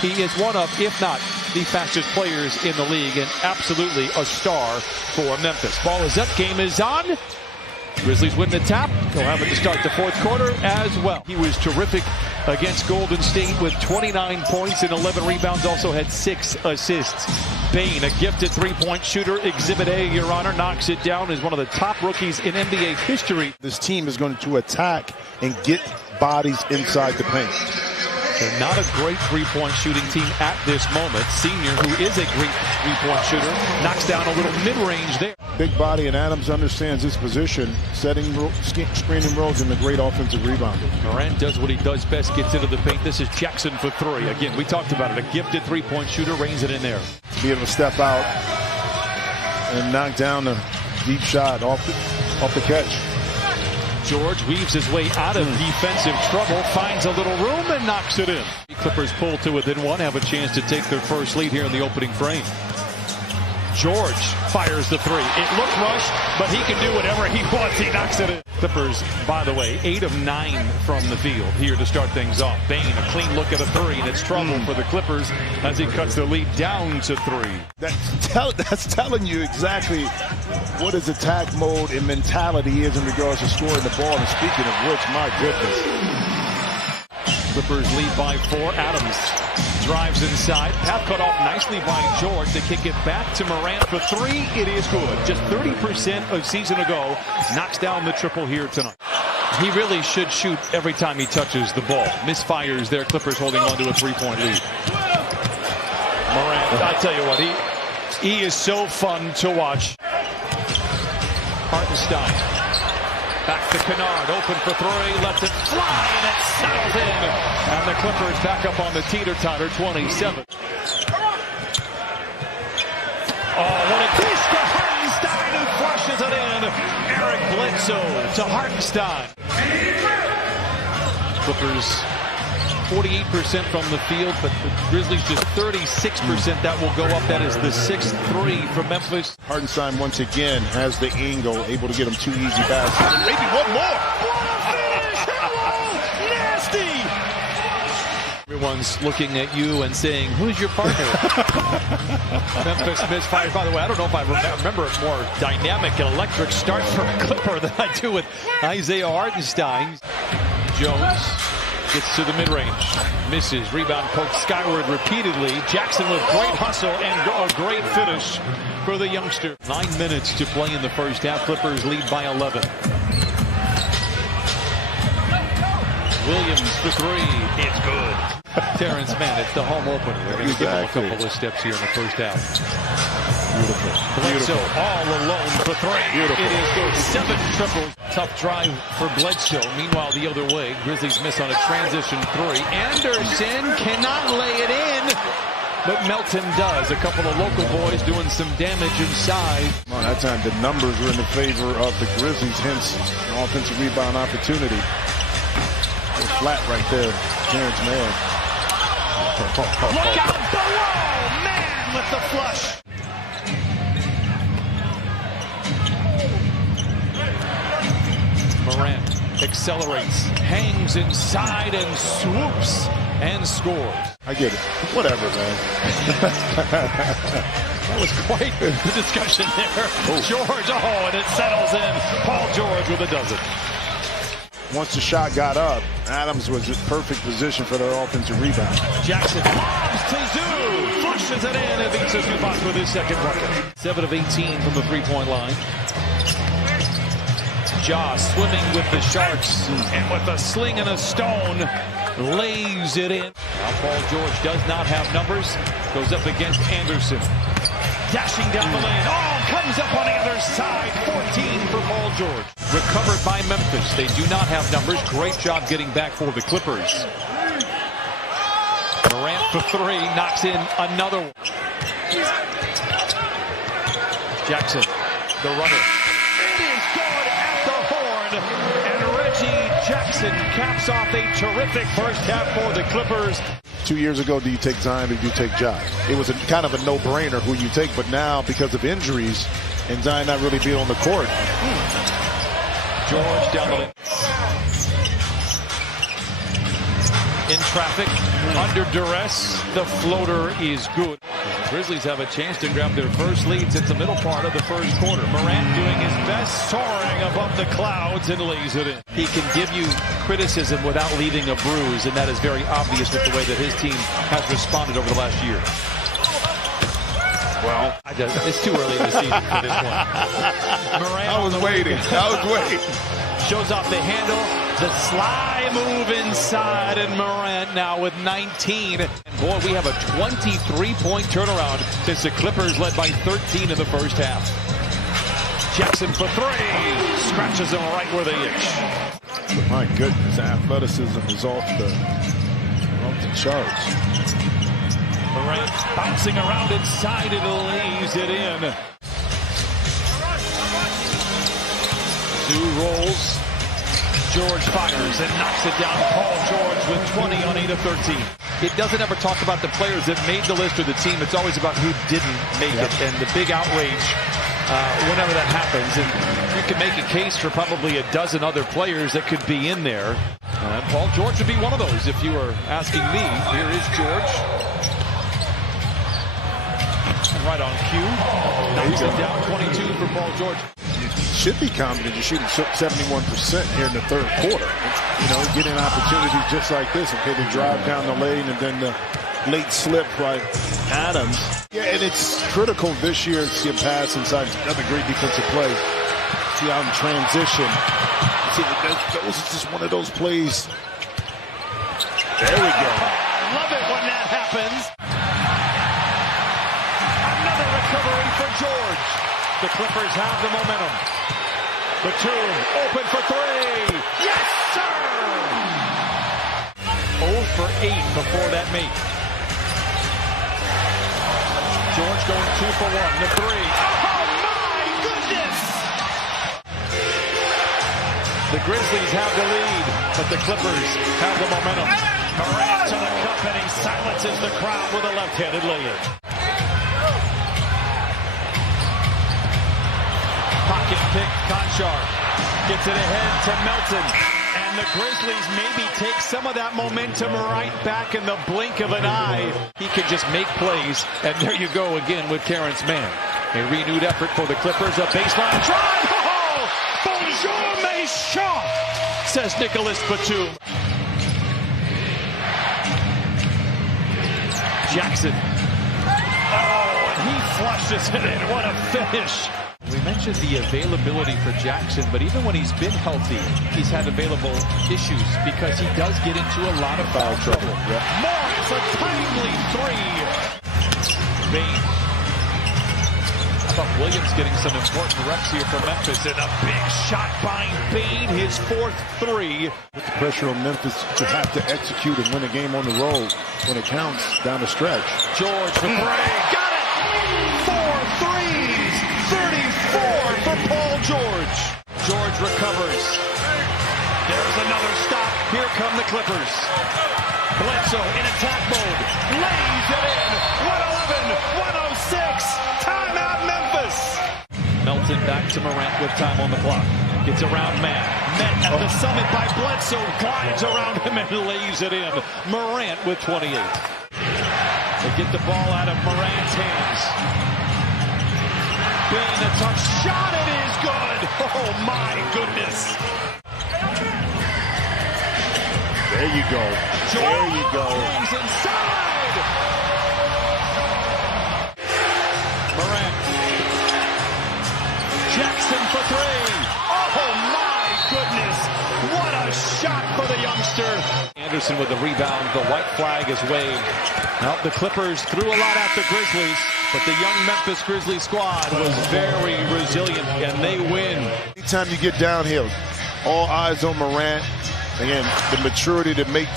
He is one of, if not the fastest players in the league, and absolutely a star for Memphis. Ball is up, game is on. Grizzlies win the tap. They'll have it to start the fourth quarter as well. He was terrific against Golden State with 29 points and 11 rebounds, also had 6 assists. Bane, a gifted three-point shooter, Exhibit A, Your Honor, knocks it down as one of the top rookies in NBA history. This team is going to attack and get bodies inside the paint. They're not a great three-point shooting team at this moment. Senior, who is a great three-point shooter, knocks down a little mid-range there. Big body, and Adams understands his position, setting screening roles, and a great offensive rebounder. Morant does what he does best, gets into the paint. This is Jackson for 3. Again, we talked about it. A gifted three-point shooter, reins it in there. To be able to step out and knock down a deep shot off the catch. George weaves his way out of defensive trouble, finds a little room and knocks it in. Clippers pull to within 1, have a chance to take their first lead here in the opening frame. George fires the 3. It looked rushed, but he can do whatever he wants. He knocks it in. Clippers, by the way, 8 of 9 from the field here to start things off. Bane, a clean look at a 3, and it's trouble for the Clippers as he cuts the lead down to 3. That's telling you exactly what his attack mode and mentality is in regards to scoring the ball. And speaking of which, my goodness. Clippers lead by 4. Adams drives inside. Pass cut off nicely by George. They kick it back to Morant for 3. It is good. Just 30% of season ago. Knocks down the triple here tonight. He really should shoot every time he touches the ball. Misfires there. Clippers holding on to a 3-point lead. Morant, I tell you what, he is so fun to watch. Hartenstein. Back to Kennard, open for 3, lets it fly, and it settles in. And the Clippers back up on the teeter-totter, 27. Oh, what a dish to Hartenstein, who flushes it in. Eric Bledsoe to Hartenstein. Clippers 48% from the field, but the Grizzlies just 36%. That will go up. That is the 6th 3 from Memphis. Hartenstein once again has the angle, able to get him 2 easy baskets. And maybe one more. What a finish! Hello! Nasty! Everyone's looking at you and saying, who's your partner? Memphis misfires. By the way, I don't know if I remember a more dynamic and electric start for a Clipper than I do with Isaiah Hartenstein. Jones gets to the mid-range, misses, rebound poked skyward repeatedly. Jackson with great hustle and a great finish for the youngster. 9 minutes to play in the first half. Clippers lead by 11. Williams for 3. It's good. Terrence Mann, it's the home opener. They're going to give him a couple of steps here in the first half. Beautiful. Bledsoe all alone for 3. Beautiful. It is good. 7 triples. Tough drive for Bledsoe. Meanwhile, the other way, Grizzlies miss on a transition 3. Anderson cannot lay it in, but Melton does. A couple of local boys doing some damage inside. Well, that time the numbers were in the favor of the Grizzlies, hence an offensive rebound opportunity. Flat right there, Terrence Mann. Look out below! Man with the flush. Morant accelerates, hangs inside and swoops and scores. I get it. Whatever, man. That was quite the discussion there. Oh. George, and it settles in. Paul George with a dozen. Once the shot got up, Adams was in perfect position for the offensive rebound. Jackson lobs to Zoo, flushes it in, and beats Zubac with his second bucket. 7 of 18 from the three-point line. Ja swimming with the Sharks, and with a sling and a stone, lays it in. Now Paul George does not have numbers, goes up against Anderson. Dashing down the lane, comes up on the other side, 14 for Paul George. Recovered by Memphis, they do not have numbers. Great job getting back for the Clippers. Morant for 3, knocks in another one. Jackson, the runner. It is good at the horn, and Reggie Jackson caps off a terrific first half for the Clippers. 2 years ago, do you take Zion or do you take Ja? It was kind of a no-brainer who you take, but now because of injuries and Zion not really being on the court. George down the lane. In traffic, under duress, the floater is good. The Grizzlies have a chance to grab their first lead since the middle part of the first quarter. Morant doing his best, soaring above the clouds and lays it in. He can give you criticism without leaving a bruise, and that is very obvious with the way that his team has responded over the last year. Well, it's too early in the season for this one. Morant I was waiting. Shows off the handle, the sly move inside, and Morant now with 19. And boy, we have a 23-point turnaround since the Clippers led by 13 in the first half. Jackson for three, scratches them right where they itch. My goodness, athleticism is off the charts. Morant bouncing around inside and lays it in. Zoo rolls. George fires and knocks it down. Paul George with 20 on 8 of 13. It doesn't ever talk about the players that made the list or the team. It's always about who didn't make it, and the big outrage whenever that happens. And you can make a case for probably a dozen other players that could be in there. Paul George would be one of those if you were asking me. Here is George. Right on cue. Knocks it down. 22 for Paul George. Should be confident. You're shooting 71% here in the third quarter. You know, getting opportunities just like this. Okay, they drive down the lane and then the late slip by Adams. Yeah, and it's critical this year to see a pass inside. Another great defensive play. See out in transition. See, those is just one of those plays. There we go. Love it when that happens. Another recovery for George. The Clippers have the momentum. Batum open for three. Yes, sir! 0 for 8 before that make. George going 2 for 1. The three. Oh, my goodness! The Grizzlies have the lead, but the Clippers have the momentum. Morant to the cup, and he silences the crowd with a left-handed lay-in. Pocket pick, Conchar gets it ahead to Melton, and the Grizzlies maybe take some of that momentum right back in the blink of an eye. He can just make plays, and there you go again with Terrence Mann. A renewed effort for the Clippers, a baseline drive. Oh, bonjour, mes chants, says Nicholas Batum. Jackson. Oh, and he flushes it in. What a finish. We mentioned the availability for Jackson, but even when he's been healthy, he's had available issues because he does get into a lot of foul trouble. Yeah. Morris, a timely three. Bain. I thought Williams getting some important reps here for Memphis, and a big shot by Bain, his 4th three. With the pressure on Memphis, you have to execute and win a game on the road when it counts down the stretch. George for three. Got it! 4 threes! 34 for Paul George. George recovers. There's another stop. Here come the Clippers. Bledsoe in attack mode. Lays it in. 111, 106. Timeout Memphis. Melton back to Morant with time on the clock. Gets around Matt. Met at the summit by Bledsoe. Glides around him and lays it in. Morant with 28. They get the ball out of Morant's hands. Being a tough shot, it is good. Oh my goodness. There you go. There you go. He's inside. Morant. Jackson for three. Oh my goodness. What a shot for the youngster. Anderson with the rebound. The white flag is waved. Now the Clippers threw a lot at the Grizzlies, but the young Memphis Grizzlies squad was very resilient, and they win. Anytime you get downhill, all eyes on Morant. Again, the maturity to make